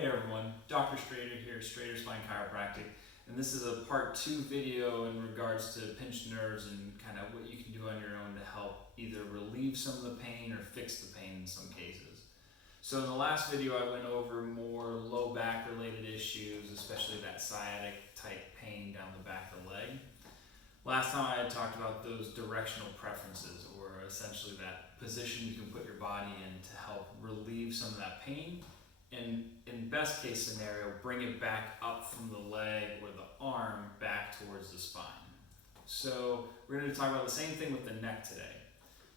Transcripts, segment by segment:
Hey everyone, Dr. Strader here, Strader Spine Chiropractic, and this is a part 2 video in regards to pinched nerves and kind of what you can do on your own to help either relieve some of the pain or fix the pain in some cases. So in the last video I went over more low back related issues, especially that sciatic type pain down the back of the leg. Last time I had talked about those directional preferences, or essentially that position you can put your body in to help relieve some of that pain, and in best case scenario, bring it back up from the leg or the arm back towards the spine. So we're going to talk about the same thing with the neck today.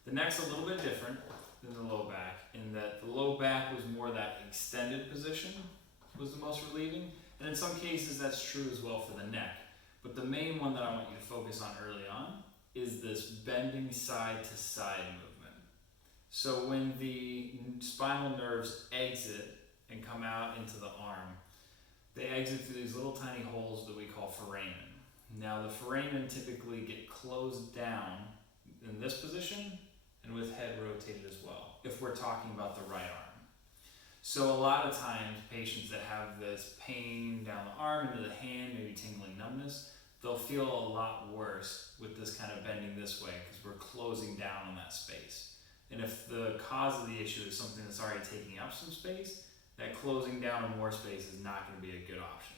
The neck's a little bit different than the low back in that the low back was more that extended position was the most relieving, and in some cases that's true as well for the neck. But the main one that I want you to focus on early on is this bending side to side movement. So when the spinal nerves exit and come out into the arm, they exit through these little tiny holes that we call foramen. Now the foramen typically get closed down in this position and with head rotated as well, if we're talking about the right arm. So a lot of times patients that have this pain down the arm into the hand, maybe tingling numbness, they'll feel a lot worse with this kind of bending this way because we're closing down on that space. And if the cause of the issue is something that's already taking up some space, that closing down on more space is not going to be a good option.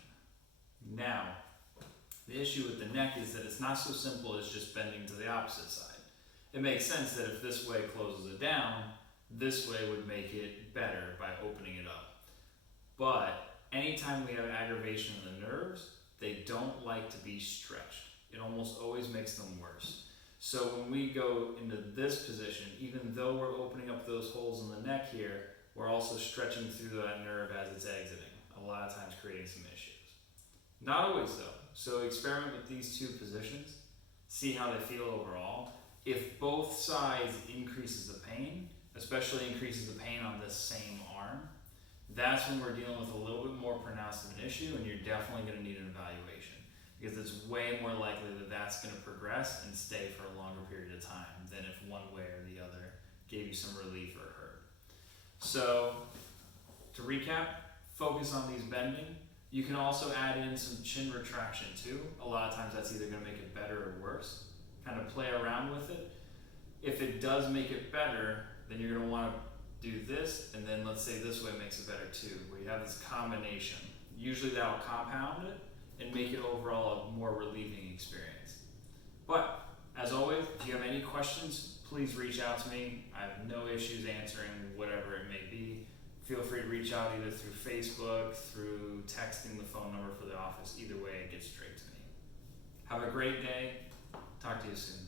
Now, the issue with the neck is that it's not so simple as just bending to the opposite side. It makes sense that if this way closes it down, this way would make it better by opening it up. But anytime we have aggravation in the nerves, they don't like to be stretched. It almost always makes them worse. So when we go into this position, even though we're opening up those holes in the neck here, we're also stretching through that nerve as it's exiting, a lot of times creating some issues. Not always though. So experiment with these two positions, see how they feel overall. If both sides increases the pain, especially increases the pain on this same arm, that's when we're dealing with a little bit more pronounced of an issue, and you're definitely going to need an evaluation because it's way more likely that that's going to progress and stay for a longer period of time than if one way or the other gave you some relief or hurt. So to recap, focus on these bending. You can also add in some chin retraction too. A lot of times that's either going to make it better or worse. Kind of play around with it. If it does make it better, then you're going to want to do this, and then let's say this way makes it better too, where you have this combination. Usually that will compound it and make it overall a more relieving experience. But as always, if you have any questions, please reach out to me. I have no issues answering whatever it may be. Feel free to reach out either through Facebook, through texting the phone number for the office. Either way, it gets straight to me. Have a great day. Talk to you soon.